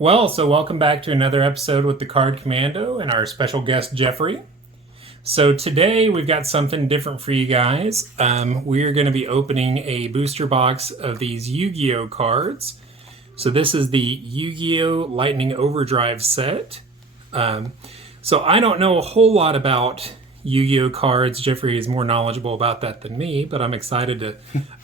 So welcome back to another episode with the Card Commando and our special guest, Jeffrey. So today we've got something different for you guys. We're going to be opening a booster box of these Yu-Gi-Oh cards. So this is the Yu-Gi-Oh Lightning Overdrive set. So I don't know a whole lot about Yu-Gi-Oh cards. Jeffrey is more knowledgeable about that than me, but I'm excited to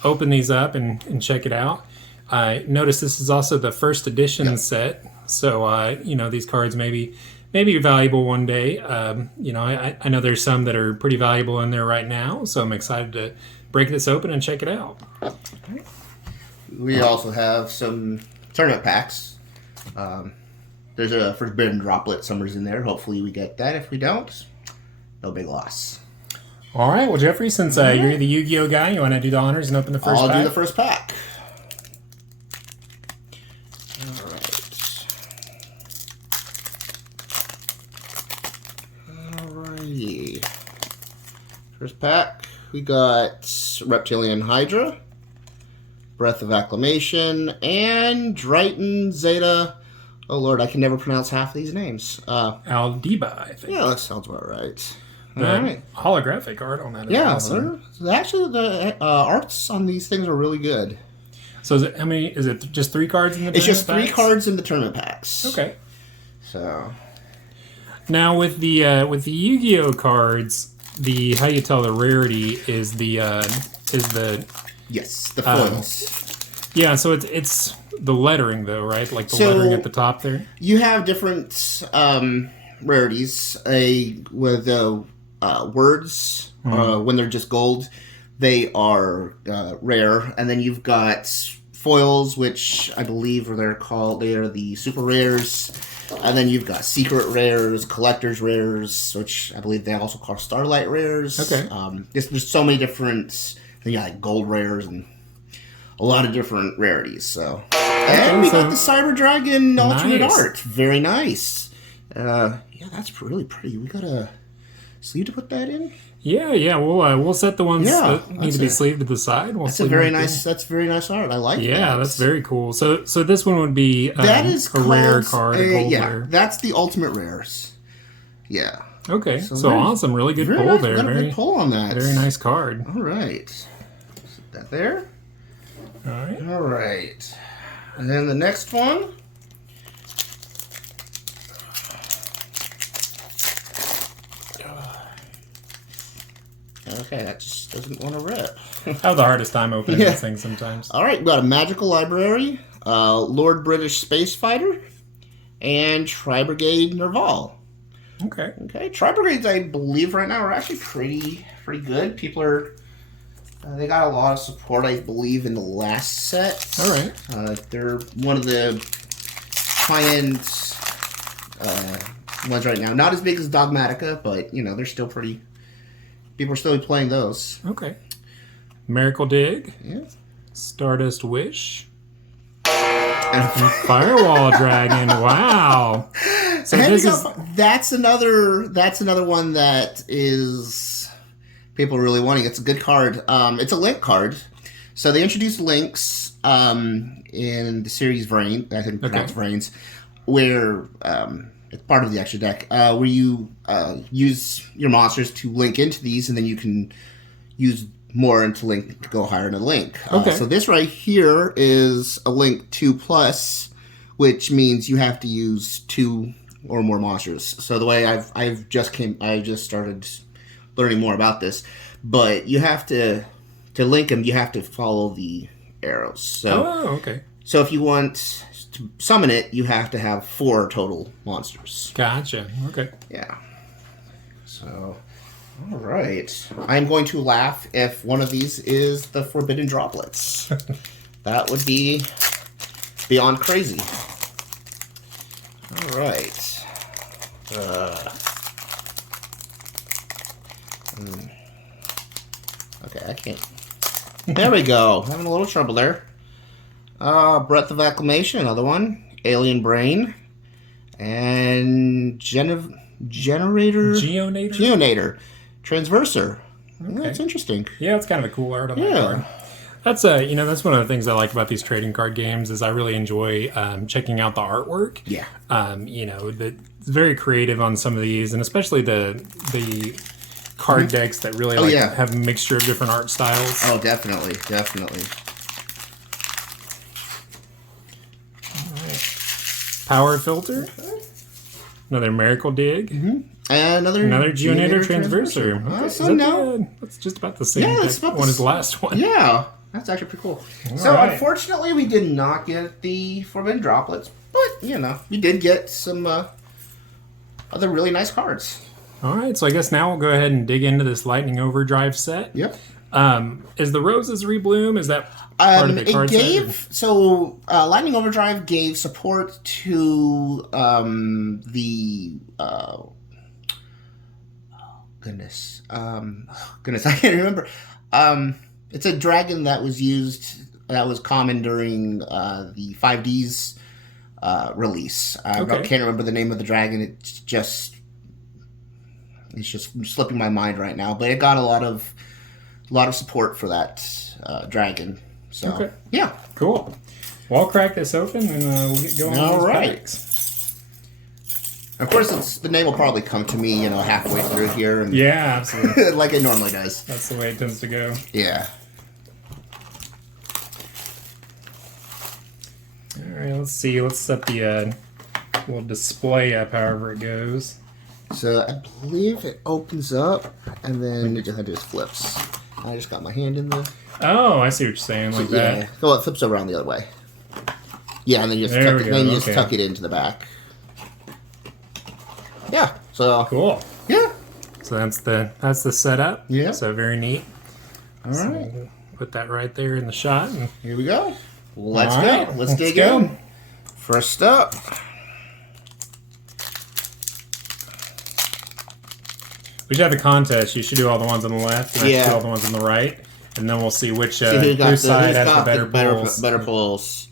open these up and check it out. I noticed this is also the first edition set, so these cards may be valuable one day. I know there's some that are pretty valuable in there right now, so I'm excited to break this open and check it out. We also have some tournament packs. There's a Forbidden Droplet Summers in there. Hopefully we get that. If we don't, no big loss. All right, well, Jeffrey, since you're the Yu-Gi-Oh guy, you want to do the honors and open the first pack? I'll do the first pack. Alrighty. First pack, we got Reptilian Hydra, Breath of Acclamation, and Drighton Zeta. Oh lord, I can never pronounce half of these names. Aldiba, I think. Yeah, that sounds about right. The holographic art on that is awesome. Actually, the arts on these things are really good. So is it just 3 cards in the tournament It's just packs? 3 cards in the tournament packs. Okay. So now with the Yu-Gi-Oh cards, how you tell the rarity is the yes, the foils. Yeah, so it's the lettering though, right? Like the lettering at the top there. You have different rarities. With the words when they're just gold, they are rare, and then you've got foils, which I believe they are the super rares, and then you've got secret rares, collector's rares, which I believe they also call starlight rares. Okay. There's so many different, like gold rares and a lot of different rarities. So, and we got the Cyber Dragon alternate art. Very nice. Yeah, that's really pretty. We got a sleeve to put that in. Yeah. We'll set the ones that need to be sleeved to the side. That's very nice art. I like that. Yeah, that's very cool. So this one would be that is a rare card, a gold yeah, rare. That's the ultimate rares. Yeah. Okay, so awesome. Really good pull there. Got a good pull on that. Very nice card. All right. Set that there. All right. And then the next one. Okay, that just doesn't want to rip. I have the hardest time opening these things sometimes. All right, we got a Magical Library, Lord British Space Fighter, and Tri-Brigade Nerval. Okay. Tri-Brigades, I believe, right now are actually pretty good. People are... they got a lot of support, I believe, in the last set. All right. They're one of the high-end ones right now. Not as big as Dogmatica, but, they're still pretty... People are still playing those. Okay. Miracle Dig. Yeah. Stardust Wish. And Firewall Dragon. Wow. So that's another one that is people really wanting. It's a good card. It's a link card. So they introduced links in the series Vrain, I think pronounced Vrains, where it's part of the extra deck, where you use your monsters to link into these, and then you can use more into link to go higher in a link. So this right here is a link 2+, which means you have to use 2 or more monsters. So the way I just started learning more about this, but you have to link them, you have to follow the arrows. So, So if you want to summon it, you have to have 4 total monsters. Gotcha. Okay. Yeah. So, all right. I'm going to laugh if one of these is the Forbidden Droplets. That would be beyond crazy. All right. Okay, I can't. There we go. Having a little trouble there. Breath of Acclamation, another one. Alien Brain. And Geonator. Transverser. Okay. That's interesting. Yeah, it's kind of a cool art on that card. That's that's one of the things I like about these trading card games is I really enjoy checking out the artwork. Yeah. It's very creative on some of these, and especially the card decks that really have a mixture of different art styles. Oh, definitely, definitely. All right. Power filter. Another Miracle Dig. And another Geonator Transverser. Okay, so now that's just about the same one as the last one. Yeah, that's actually pretty cool. Unfortunately, we did not get the Forbidden Droplets, but we did get some other really nice cards. All right, so I guess now we'll go ahead and dig into this Lightning Overdrive set. Yep. Is the Roses Rebloom? Is that part of the card set? So Lightning Overdrive gave support to the goodness, I can't remember. It's a dragon that was common during the 5Ds release. I can't remember the name of the dragon. It's just slipping my mind right now. But it got a lot of support for that dragon. So yeah, cool. Well, I'll crack this open and we'll get going. All right. Packs. Of course, the name will probably come to me, halfway through here. And yeah, absolutely. like it normally does. That's the way it tends to go. Yeah. All right, let's see. Let's set the little display up however it goes. So I believe it opens up and then it just flips. I just got my hand in the... Oh, I see what you're saying, like that. Oh, it flips around the other way. Yeah, and then you just tuck it into the back. Yeah, so... Cool. Yeah. So that's the setup. Yeah. So very neat. All right. We'll put that right there in the shot. And here we go. Let's go. Let's dig in. First up... We should have a contest. You should do all the ones on the left, and I should do all the ones on the right, and then we'll see which side has the better pulls.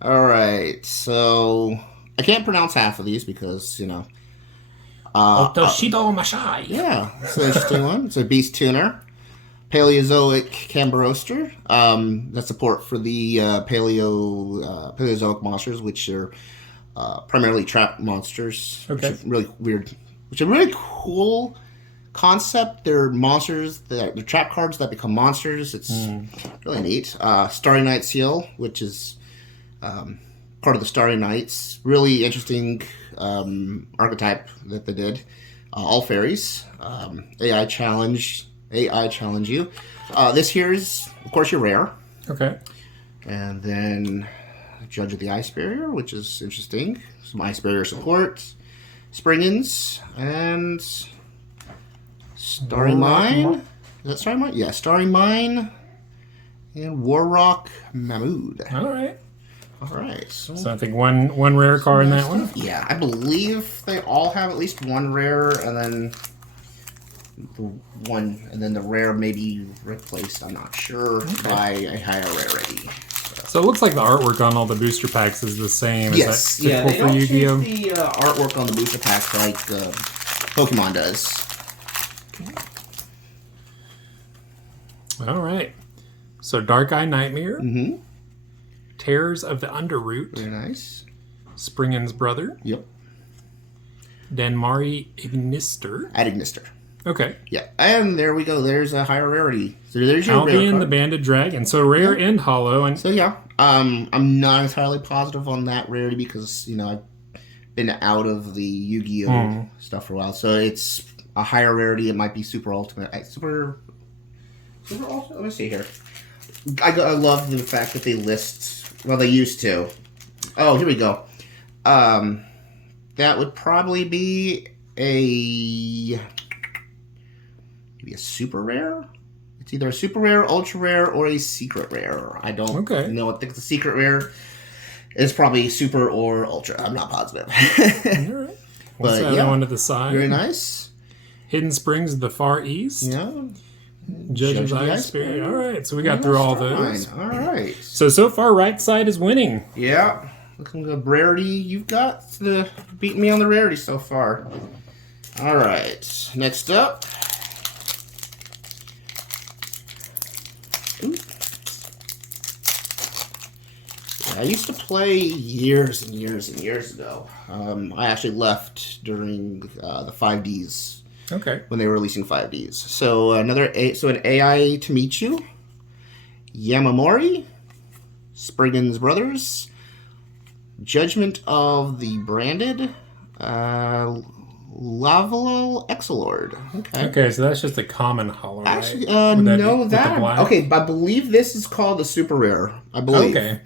All right, so I can't pronounce half of these because Otoshido Mashai. Yeah, it's an interesting one. It's a Beast Tuner, Paleozoic Camberoaster. That's support for the Paleozoic monsters, which are primarily trap monsters. Okay, which are really weird. Which are really cool. Concept. They're monsters. They're trap cards that become monsters. It's really neat. Starry Night Seal, which is part of the Starry Nights. Really interesting archetype that they did. All fairies. AI challenge you. This here is, of course, your rare. Okay. And then Judge of the Ice Barrier, which is interesting. Some Ice Barrier support. Springins and Starry Mine. Is that Starry Mine? Yeah, Starry Mine and Warrock Mahmood. All right. So I think one rare card in that one. Yeah, I believe they all have at least one rare, and then the rare may be replaced. I'm not sure by a higher rarity. So it looks like the artwork on all the booster packs is the same. Yes, is that typical for Yu-Gi-Oh? The artwork on the booster packs like Pokemon does. All right. So Dark Eye Nightmare. Mm-hmm. Terrors of the Underroot. Very nice. Springin's Brother. Yep. Danmari Ignister. Ignister. Okay. Yeah, and there we go. There's a higher rarity. So there's your Albion rare card. the Banded Dragon. So rare and hollow. And so yeah, I'm not entirely positive on that rarity because I've been out of the Yu-Gi-Oh stuff for a while. So it's a higher rarity. It might be super ultimate. Super ultimate. Let me see here. I love the fact that they list. Well, they used to. Oh, here we go. That would probably be maybe a super rare. It's either a super rare, ultra rare, or a secret rare. I don't know. I think it's a secret rare. It's probably super or ultra. I'm not positive. All right. What's the other one to the side? Very nice. Hidden Springs of the Far East. Yeah. Judge of the Ice Spirit. All right, so we got through all those. All right. So far, right side is winning. Yeah. Looking at the rarity you've got. Beating me on the rarity so far. All right. Next up. Ooh. I used to play years and years and years ago. I actually left during the 5Ds. Okay. When they were releasing 5Ds. So an AI to meet you, Yamamori, Spriggan's Brothers, Judgment of the Branded, Lavalo Exilord. Okay, so that's just a common hollow, right? Actually, Would no, be that okay. I believe this is called a super rare. I believe. Okay.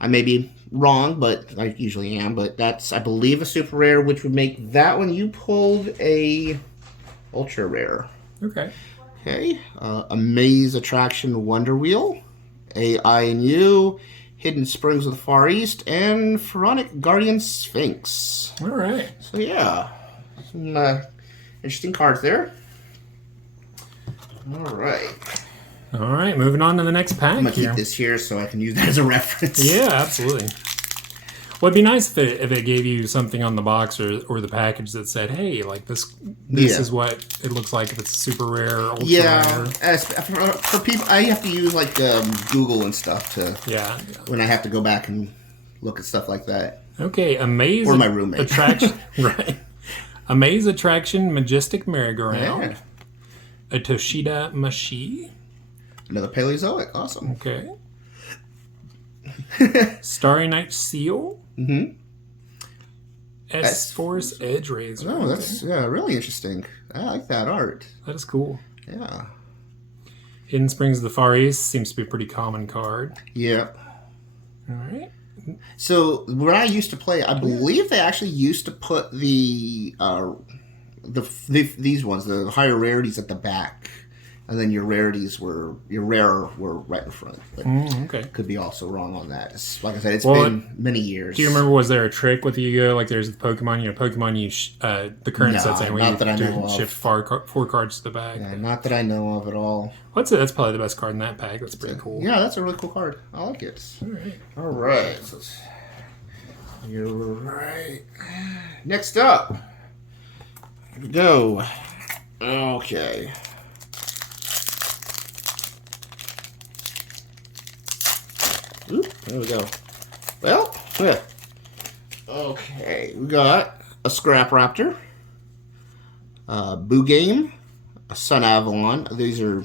I may be wrong, but I usually am. But that's, I believe, a super rare, which would make that one you pulled a ultra rare. Okay. Okay. Amaze Attraction Wonder Wheel, AI and You, Hidden Springs of the Far East, and Pharaonic Guardian Sphinx. All right. So yeah, some interesting cards there. All right. All right, moving on to the next pack. I'm gonna keep this here so I can use that as a reference. Yeah, absolutely. Well, it'd be nice if it gave you something on the box or the package that said, "Hey, like this is what it looks like if it's super rare, ultra rare." As for people, I have to use like Google and stuff to when I have to go back and look at stuff like that. Okay, Amaze or my roommate attraction, right? Amaze Attraction, Majestic Merry-Go-Round, a Toshida Mashi, another Paleozoic, awesome. Okay. Starry Night Seal. Mm-hmm. S-Force Edge Razor. Oh, that's really interesting. I like that art. That is cool. Yeah. Hidden Springs of the Far East seems to be a pretty common card. Yeah. All right. So when I used to play, I believe they actually used to put these ones, the higher rarities, at the back. And then your rarities were right in front. But okay. Could be also wrong on that. Like I said, it's been many years. Do you remember, was there a trick with Yu-Gi-Oh? Like there's the Pokemon, the current set's saying we shift 4 cards to the back. Yeah, not that I know of at all. That's probably the best card in that pack. That's pretty cool. Yeah, that's a really cool card. I like it. All right. So you're right. Next up. Here we go. Okay. Oop, there we go. Well, okay, we got a Scrap Raptor, Boo Game, a Sun Avalon. These are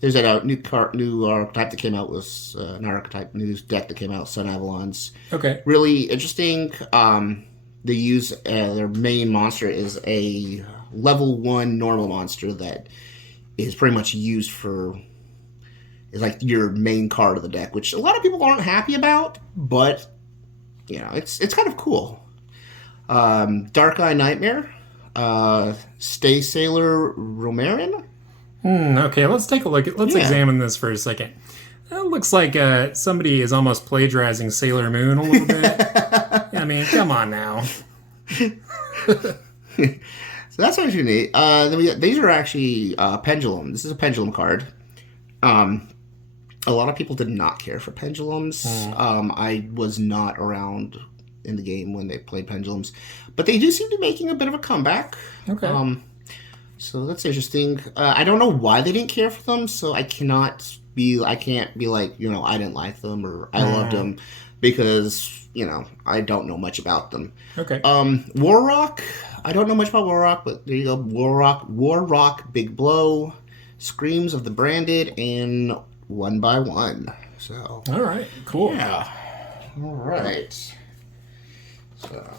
there's that new archetype that came out with an archetype news deck that came out, Sun Avalons. Okay, really interesting. They use their main monster is a level 1 normal monster that is pretty much used for. Is like your main card of the deck, which a lot of people aren't happy about, but it's kind of cool. Dark Eye Nightmare, Stay Sailor Romarin. Okay, let's take a look. Let's examine this for a second. It looks like somebody is almost plagiarizing Sailor Moon a little bit. I mean, come on now. So that's actually neat. Then these are actually Pendulum. This is a Pendulum card. A lot of people did not care for pendulums. I was not around in the game when they played pendulums, but they do seem to be making a bit of a comeback. Okay. So that's interesting. I don't know why they didn't care for them, so I can't be like, I didn't like them or I loved them, because, I don't know much about them. Okay. War Rock. I don't know much about War Rock, but there you go. War Rock, Big Blow, Screams of the Branded, and 1x1. So. All right. Cool. Yeah. All right. So.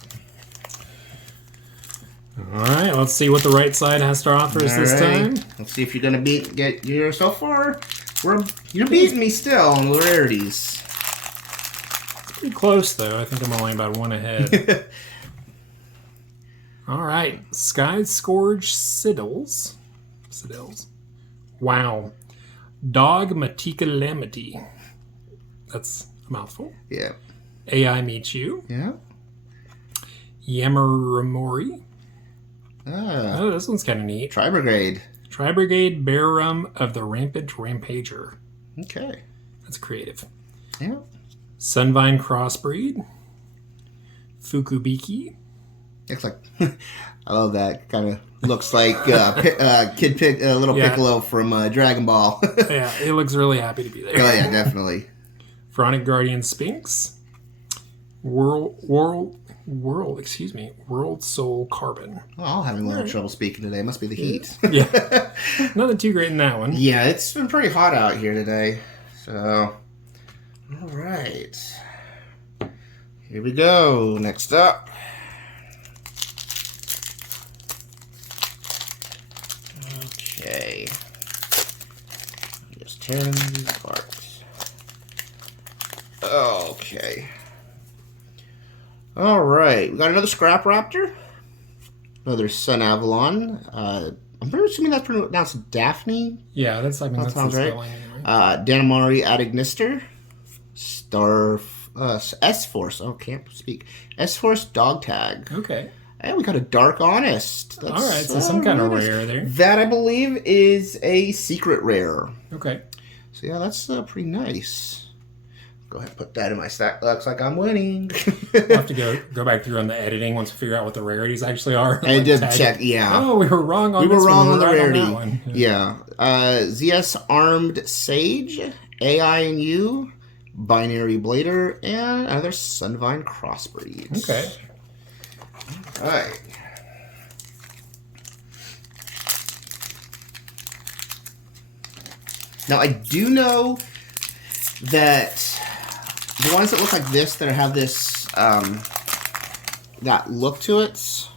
All right. Let's see what the right side has to offer us this time. Let's see if you're gonna get so far. You're beating me still on the rarities. It's pretty close though. I think I'm only about one ahead. All right. Sky Scourge Siddles. Wow. Dog Matika Lamity. That's a mouthful. Yeah. AI Meets You. Yeah. Yamaramori. Oh, this one's kind of neat. Tri-Brigade. Tri-Brigade Bearum of the Rampant Rampager. Okay. That's creative. Yeah. Sunvine Crossbreed. Fukubiki. Looks like, I love that. Kind of looks like little Piccolo from Dragon Ball. Yeah, he looks really happy to be there. Oh yeah, definitely. Pharaonic Guardian Sphinx, World Soul Carbon. Oh, I'm having a little trouble speaking today. Must be the heat. Yeah. Nothing too great in that one. Yeah, it's been pretty hot out here today. So, all right. Here we go. Next up. Okay. Just tearing these apart. Okay. All right. We got another Scrap Raptor. Another Sun Avalon. I'm pretty assuming that's pronounced Daphne. Yeah, that's the sounds right. spelling anyway. Danamari Adignister. S-Force. Oh, can't speak. S-Force Dog Tag. Okay. And we got a Dark Honest. All right, so some kind of rare there. That, I believe, is a secret rare. Okay. So, yeah, that's pretty nice. Go ahead and put that in my stack. Looks like I'm winning. We'll have to go back through on the editing once we figure out what the rarities actually are. And just check, yeah. Oh, we were wrong on this one. We were wrong on the rarity. On that one. Yeah. ZS Armed Sage, AI and U, Binary Blader, and another Sunvine Crossbreed. Okay. All right. Now, I do know that the ones that look like this, that have this, that look to it.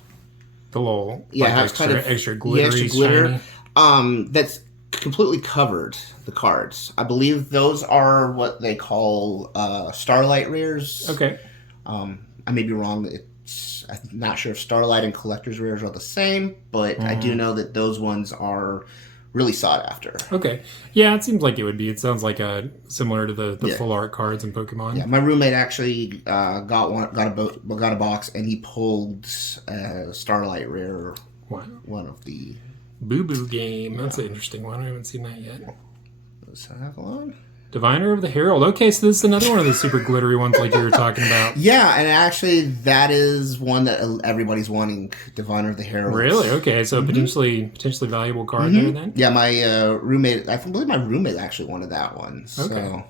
The little, extra glittery, extra glitter. shiny. That's completely covered the cards. I believe those are what they call Starlight rares. Okay. I may be wrong. I'm not sure if Starlight and Collector's rares are the same, but I do know that those ones are really sought after. Okay. Yeah, it seems like it would be. It sounds like similar to the full art cards in Pokemon. Yeah, my roommate actually got a box, and he pulled Starlight Rare. Wow. One of the Boo Boo game. That's an interesting one. I haven't seen that yet. Avalon? Diviner of the Herald. Okay, so this is another one of the super glittery ones like you were talking about. Yeah, and actually that is one that everybody's wanting, Diviner of the Herald. Really? Okay, so potentially valuable card there then? Yeah, my roommate, I believe my roommate actually wanted that one. So. Okay.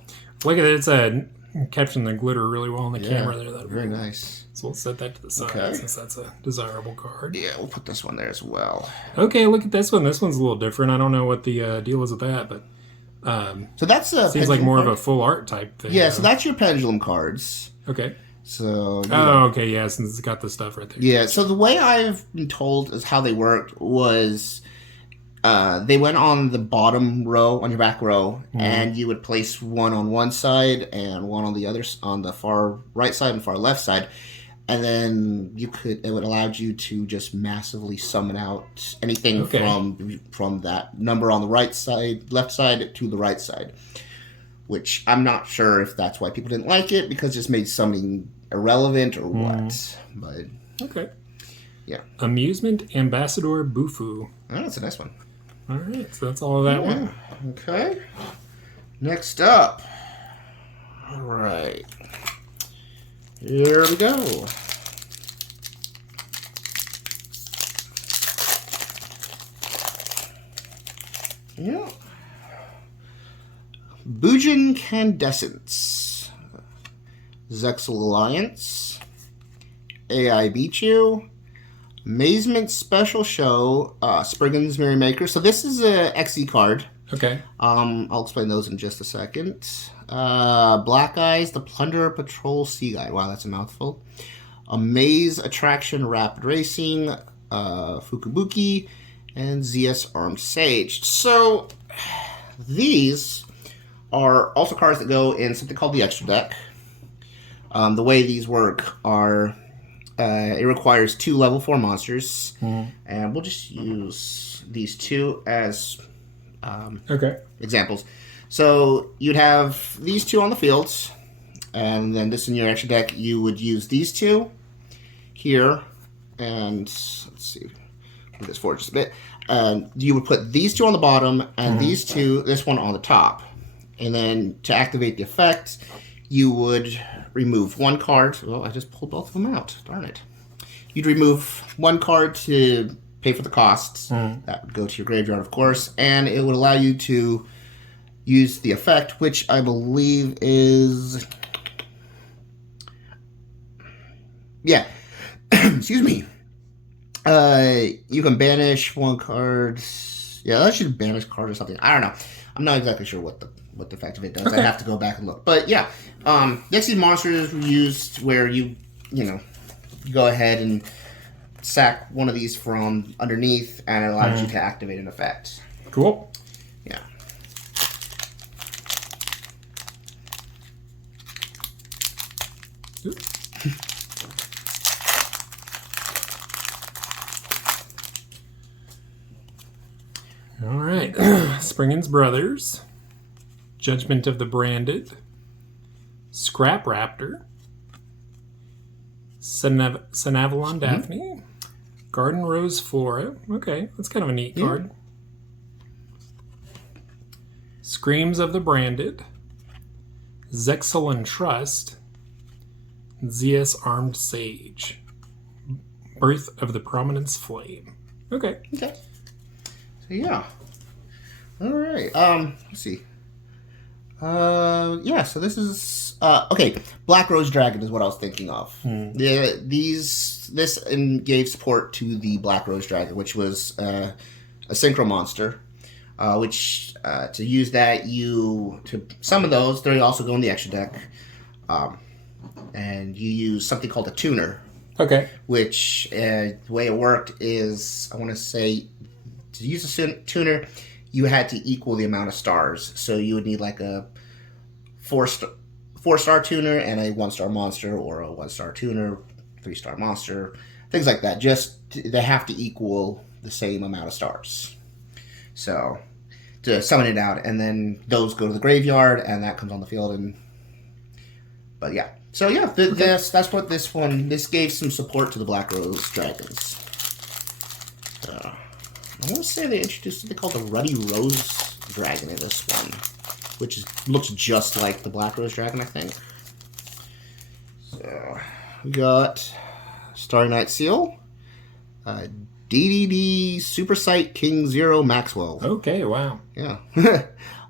Look at it. It's capturing the glitter really well on the camera there. That'd be very cool. Nice. So we'll set that to the side since that's a desirable card. Yeah, we'll put this one there as well. Okay, look at this one. This one's a little different. I don't know what the deal is with that, but so that's seems like more of a full art type thing. Yeah, so that's your pendulum cards. Okay. So okay, yeah, since it's got the stuff right there. Yeah, so the way I've been told is how they worked was they went on the bottom row, on your back row, and you would place one on one side and one on the other, on the far right side and far left side. And then it would allow you to just massively summon out anything from that number on the right side, left side to the right side. Which I'm not sure if that's why people didn't like it, because it just made summoning irrelevant or what. But okay. Yeah. Amusement Ambassador Bufu. Oh, that's a nice one. All right, so that's all of that one. Okay. Next up. All right. Here we go. Yeah. Bujin Candescence. Zexal Alliance. AI Beachu. Amazement Special Show. Spriggan's Merrymaker. So this is a XE card. Okay. I'll explain those in just a second. Black Eyes, the Plunderer Patrol Sea Guide. Wow, that's a mouthful. Amaze Attraction Rapid Racing, Fukubuki, and ZS Armed Sage. So, these are also cards that go in something called the Extra Deck. The way these work are, it requires 2 level 4 monsters, and we'll just use these 2 as examples. So you'd have these 2 on the fields, and then this in your extra deck, you would use these 2 here, and let's see, move this forward just a bit. You would put these 2 on the bottom, and these 2, this one on the top. And then to activate the effect, you would remove 1 card. Well, I just pulled both of them out. Darn it. You'd remove 1 card to pay for the costs. That would go to your graveyard, of course, and it would allow you to use the effect, which I believe is... Yeah. Excuse me. You can banish one card. Yeah, that should banish card or something. I don't know. I'm not exactly sure what the effect of it does. Okay. I have to go back and look. But yeah, these monsters were used where you go ahead and sack one of these from underneath, and it allows you to activate an effect. Cool. Yeah. All right. Springin's Brothers. Judgment of the Branded. Scrap Raptor. Senavalon Daphne. Garden Rose Flora. Okay, that's kind of a neat card. Screams of the Branded. Zexalon Trust. ZS Armed Sage. Birth of the Prominence Flame. Okay. Okay. So yeah. All right. Let's see. Yeah. So this is okay. Black Rose Dragon is what I was thinking of. Yeah. This gave support to the Black Rose Dragon, which was a synchro monster. Which to use that some of those they also go in the extra deck. And you use something called a tuner. Okay. Which the way it worked is, I want to say, to use a tuner, you had to equal the amount of stars. So you would need like a 4-star tuner and a 1-star monster, or a 1-star tuner, 3-star monster, things like that. They have to equal the same amount of stars. So to summon it out, and then those go to the graveyard, and that comes on the field. But yeah. So yeah, that's what this gave some support to the Black Rose Dragons. I want to say they introduced something called the Ruddy Rose Dragon in this one, which looks just like the Black Rose Dragon, I think. So we got Starry Night Seal, DDD Super Sight King Zero Maxwell. Okay, wow. Yeah.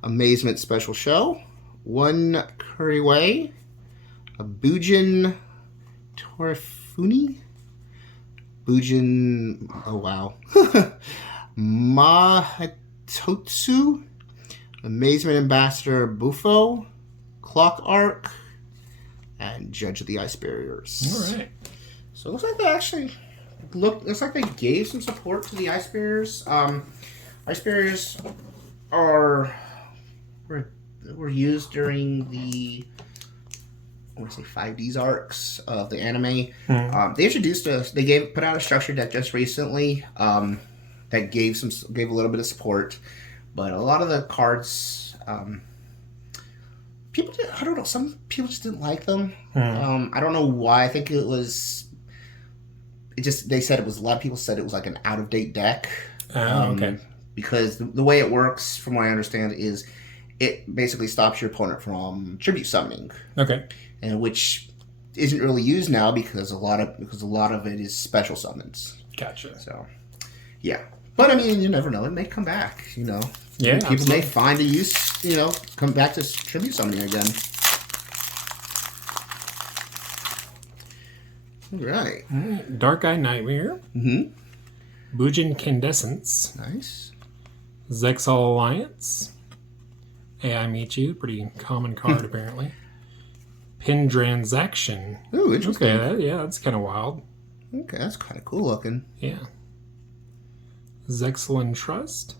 Amazement Special Show, 1 Kuriway, a Bujin Torifuni, Bujin, oh wow, Mahatotsu, Amazement Ambassador Bufo, Clock Arc, and Judge of the Ice Barriers. All right. So it looks like they actually looks like they gave some support to the Ice Barriers. Ice Barriers were used during the, I want to say, 5D's arcs of the anime. They introduced put out a structure deck just recently that gave a little bit of support, but a lot of the cards, I don't know, some people just didn't like them. I don't know why. I think they said a lot of people said it was like an out of date deck. Okay. Because the way it works, from what I understand, is it basically stops your opponent from tribute summoning. Okay. And which isn't really used now because a lot of it is special summons. Gotcha. So, yeah. But I mean, you never know. It may come back. Yeah. People absolutely. may find a use. Come back to tribute summoning again. All right. Dark Eye Nightmare. Bujin Candescence. Nice. Zexal Alliance. AI Michu, pretty common card apparently. Pin Transaction. Ooh, interesting. Okay, that's kind of wild. Okay, that's kind of cool looking. Yeah. Zexalon Trust.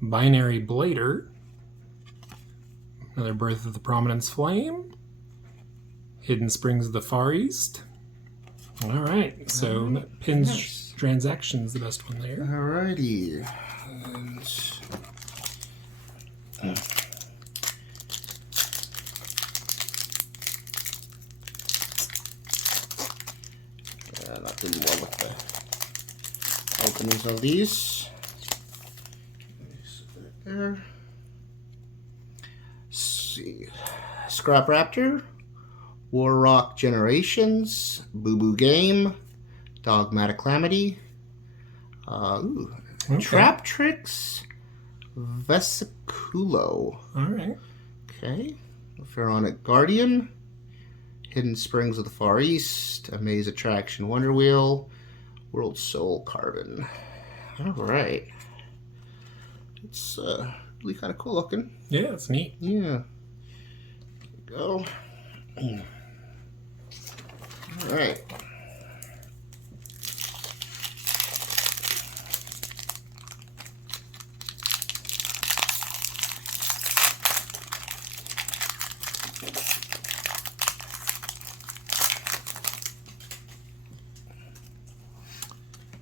Binary Blader. Another Birth of the Prominence Flame. Hidden Springs of the Far East. All right, so Pin's Transaction's the best one there. Alrighty. Not doing well with the openings of these. There. Let's see. Scrap Raptor, War Rock Generations, Boo Boo Game, Dogmatic Calamity, Trap Tricks, Vesiculo. All right. Okay. Pharaonic Guardian. Hidden Springs of the Far East. Amaze Attraction Wonder Wheel. World Soul Carbon. All right. It's really kind of cool looking. Yeah, it's neat. Yeah. There you go. All right.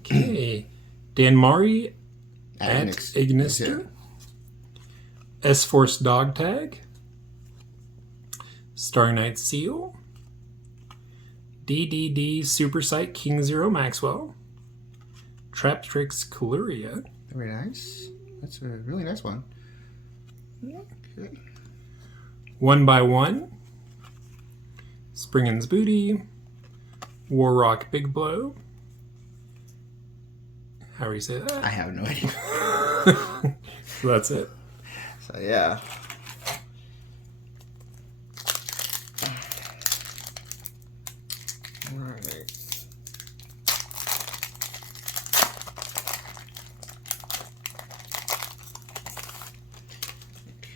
Okay. Danmari at Ignis- Ignister. S-Force Dog Tag. Star Knight Seal. DDD Super Sight King Zero Maxwell. Traptrix Caluria. Very nice. That's a really nice one. Okay. 1x1. Springin's Booty. Warrock Big Blow. How do you say that? I have no idea. So that's it. So yeah. All right.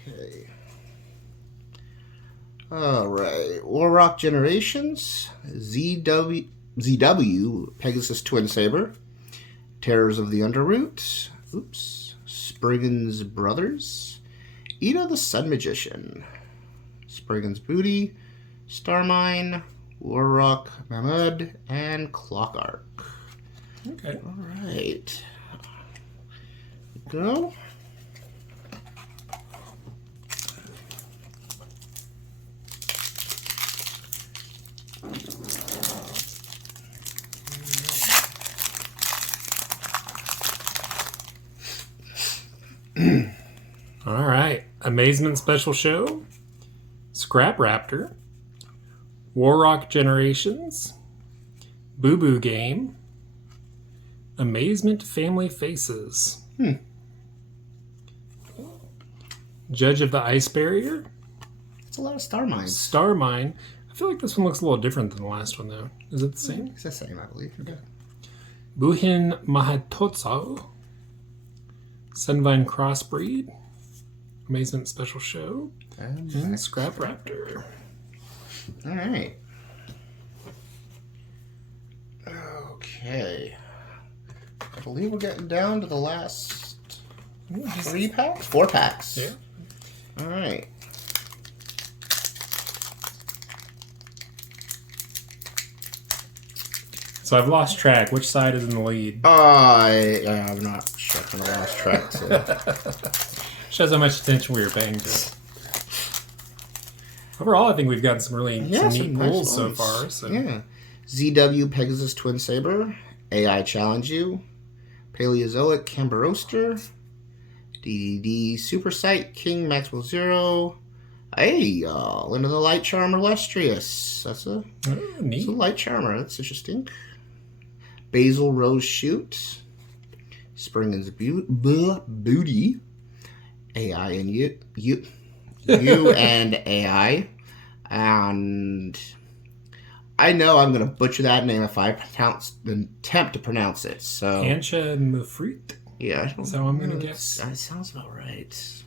Okay. All right. Warrock Generations, ZW Pegasus Twin Saber, Terrors of the Underroot, Spriggan's Brothers, Ida the Sun Magician, Spriggan's Booty, Starmine, Warrock Mahmud, and Clock Arc. Okay. All right. Go. All right. Amazement Special Show. Scrap Raptor. Warrock Generations. Boo Boo Game. Amazement Family Faces. Judge of the Ice Barrier. It's a lot of Starmines. Star Mine. I feel like this one looks a little different than the last one, though. Is it the same? It's the same, I believe. Okay. Buhin Mahatotso. Sunvine Crossbreed. Amazement Special Show. And Scrap Raptor. All right. Okay. I believe we're getting down to the last 3 packs? 4 packs. Yeah. All right. So I've lost track. Which side is in the lead? I'm not sure. I lost track. So. Shows how much attention we were paying to it. Overall, I think we've gotten some really some neat nice pulls so ones. far. So. Yeah. ZW Pegasus Twin Saber, AI Challenge You, Paleozoic Camberoaster, DDD Super Sight King Maxwell Zero. Hey, Land of the Light Charmer Lustrious. That's a neat. light charmer. That's interesting. Basil Rose Shoot, Springin's Booty, AI and you and AI, and I know I'm gonna butcher that name if I attempt to pronounce it. So Ancha Mufrit. yeah, That's how I'm gonna guess. That sounds about right,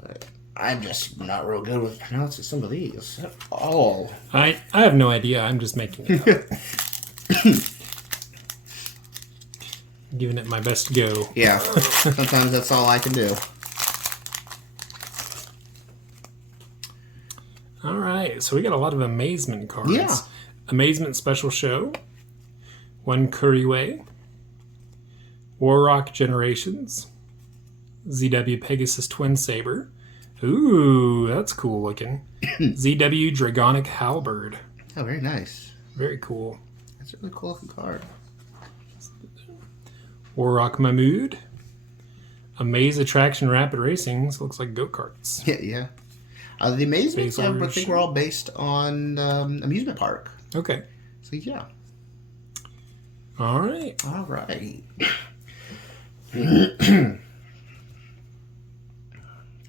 but I'm just not real good with pronouncing some of these at all. I have no idea. I'm just making it up. Giving it my best go. Yeah, sometimes that's all I can do. All right, so we got a lot of amazement cards. Yeah. Amazement Special Show. One Kuriway. Warrock Generations. ZW Pegasus Twin Saber. Ooh, that's cool looking. ZW Dragonic Halberd. Oh, very nice. Very cool. That's a really cool looking card. Warrock Mahmood. Amaze Attraction Rapid Racing. This looks like go-karts. Yeah. The amazements, I Basil think, were all based on amusement park. Okay. So yeah. All right. All right.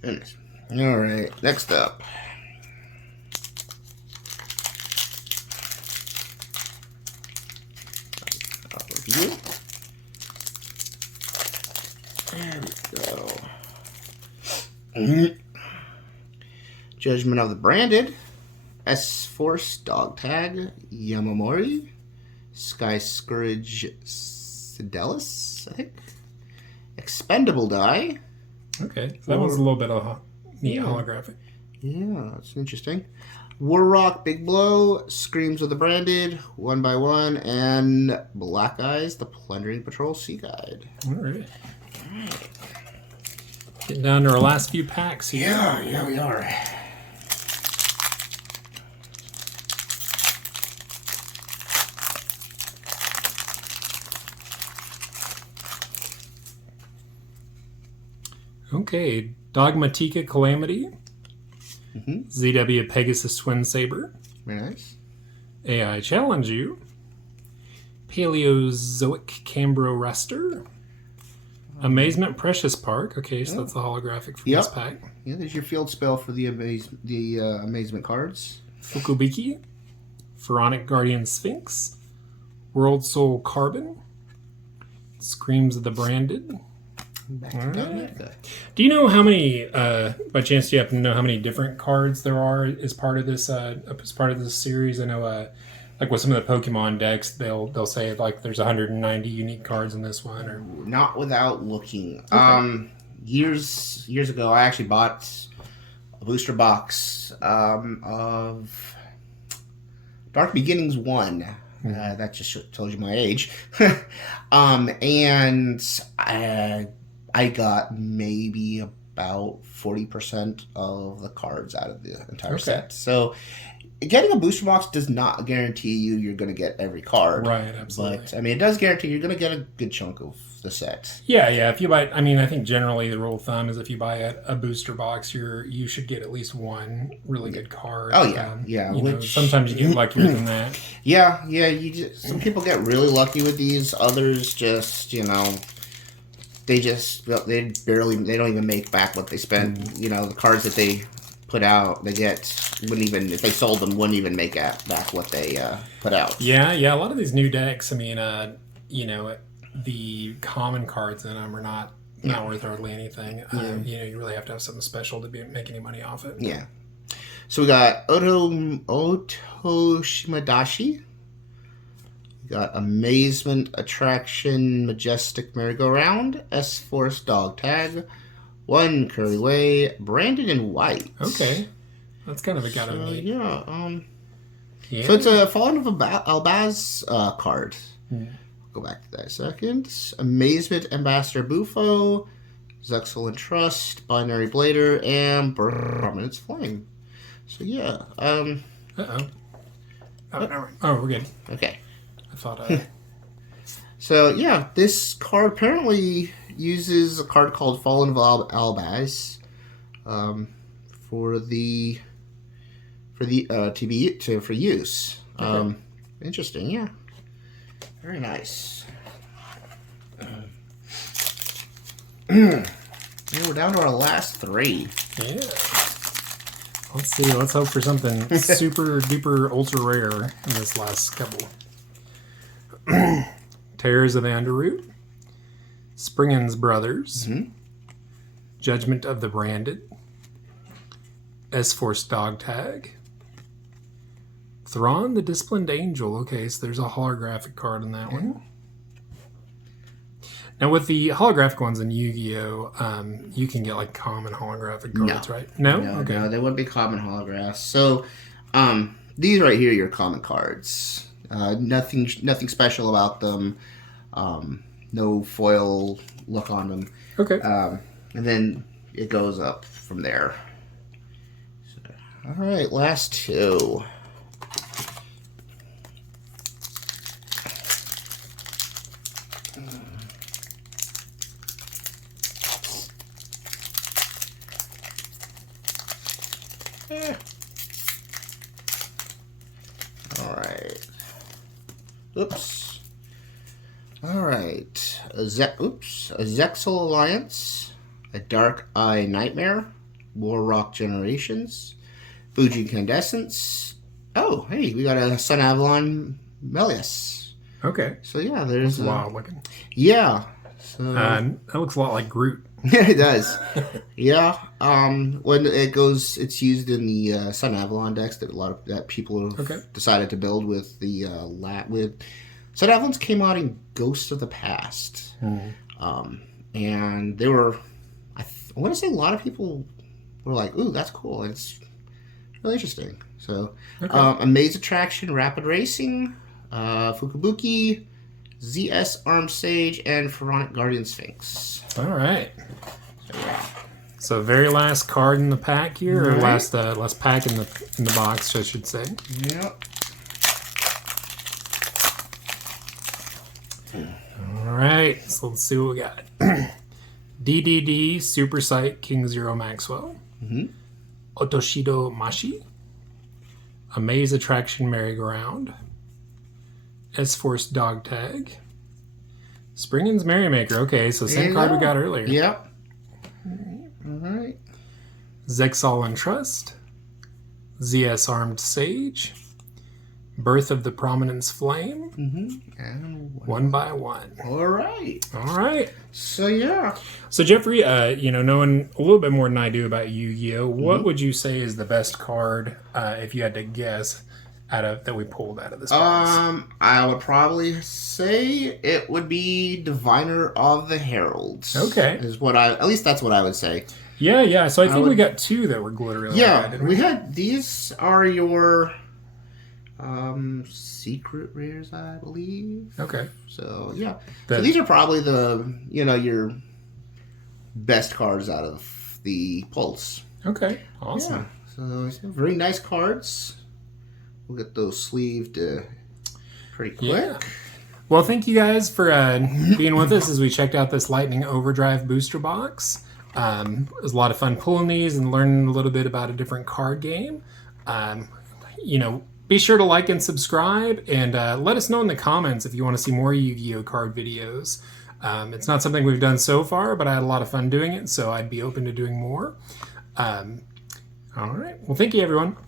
Goodness. All right, next up. Here. There we go. Judgment of the Branded. S-Force Dog Tag. Yamamori. Sky Scourge Sidelis, I think. Expendable Die. Okay, so that one's a little bit of neat holographic. Yeah, that's interesting. Warrock Big Blow, Screams of the Branded, 1x1, and Black Eyes, the Plundering Patrol Sea Guide. All right. Getting down to our last few packs here. Yeah, we are. Okay, Dogmatika Calamity. ZW Pegasus Twin Saber. Very nice. AI Challenge You. Paleozoic Cambro Rester. Amazement Precious Park. Okay, so that's the holographic from this pack. Yeah, there's your field spell for the Amazement cards. Fukubiki. Pharaonic Guardian Sphinx. World Soul Carbon. Screams of the Branded. Do you know how many, by chance, do you happen to know how many different cards there are as part of this series? I know, like with some of the Pokemon decks, they'll say like there's 190 unique cards in this one, or not without looking. Okay. Years ago, I actually bought a booster box of Dark Beginnings 1. That just tells you my age. And I got maybe about 40% of the cards out of the entire set. So getting a booster box does not guarantee you're going to get every card. Right, absolutely. But, I mean, it does guarantee you're going to get a good chunk of the set. Yeah. If you buy, I mean, I think generally the rule of thumb is if you buy a booster box, you should get at least one really good card. Oh, yeah. Sometimes you get luckier than that. Yeah. Some people get really lucky with these. Others just, they don't even make back what they spent. The cards that they put out, if they sold them, wouldn't even make back what they put out. Yeah. A lot of these new decks, I mean, the common cards in them are not worth hardly anything. You really have to have something special to make any money off it. Yeah. So we got Otoshimadashi. We got Amazement Attraction Majestic Merry-Go-Round. S-Force Dog Tag. 1 Curly Way. Branded in white. Okay. That's kind of a gotta neat. Yeah. So it's a Fallen of Albaz card. Go back to that a second. Amazement Ambassador Bufo, Zexal and Trust, Binary Blader, and Prominence Flame. So yeah. Oh, we're good. Okay. I thought. So yeah, this card apparently uses a card called Fallen of Albaz, for use. Okay. Interesting. Yeah. Very nice. And we're down to our last 3. Yeah. Let's see. Let's hope for something super duper ultra rare in this last couple. Terrors of Underroot. Springen's Brothers. Judgment of the Branded. S-Force Dog Tag. Thrawn the Disciplined Angel. Okay, so there's a holographic card in that one. Now, with the holographic ones in Yu-Gi-Oh, you can get like common holographic cards, right? No? Okay. No, they wouldn't be common holographs. So, these right here are your common cards. Nothing special about them. No foil look on them. Okay. And then it goes up from there. So, all right, last 2. Oops. All right. A Zexal Alliance, a Dark Eye Nightmare, War Rock Generations, Fuji Incandescence. Oh, hey, we got a Sun Avalon Melius. Okay. So yeah, there's wild looking. Yeah. So that looks a lot like Groot. it does. Yeah. When it goes, it's used in the Sun Avalon decks that people have decided to build with the with Sun Avalons came out in Ghosts of the Past, and they were. I want to say a lot of people were like, "Ooh, that's cool." And it's really interesting. So, a Maze Attraction, Rapid Racing, Fukabuki, ZS Armed Sage, and Pharaonic Guardian Sphinx. All right. So very last card in the pack here, or last pack in the box, I should say. Yep. All right. So let's see what we got. DDD Super Sight King Zero Maxwell. Otoshido Mashi. A Maze Attraction Merry-Go-Round. S-Force Dog Tag. Springin's Merrymaker. Okay, so same card we got earlier. Yep. All right. Zexal and Trust. ZS Armed Sage. Birth of the Prominence Flame. And one by one. All right. All right. So yeah. So Jeffrey, knowing a little bit more than I do about Yu-Gi-Oh, what would you say is the best card, if you had to guess, that we pulled out of this box? I would probably say it would be Diviner of the Heralds. Okay. At least that's what I would say. Yeah. So I think we got two that were glittery. Yeah, we had these are your secret rares, I believe. Okay. So yeah. So these are probably your best cards out of the pulse. Okay. Awesome. Yeah. So very nice cards. We'll get those sleeved pretty quick. Yeah. Well, thank you guys for being with us as we checked out this Lightning Overdrive booster box. It was a lot of fun pulling these and learning a little bit about a different card game. Be sure to like and subscribe, and let us know in the comments if you want to see more Yu-Gi-Oh card videos. It's not something we've done so far, but I had a lot of fun doing it, so I'd be open to doing more. All right. Well, thank you, everyone.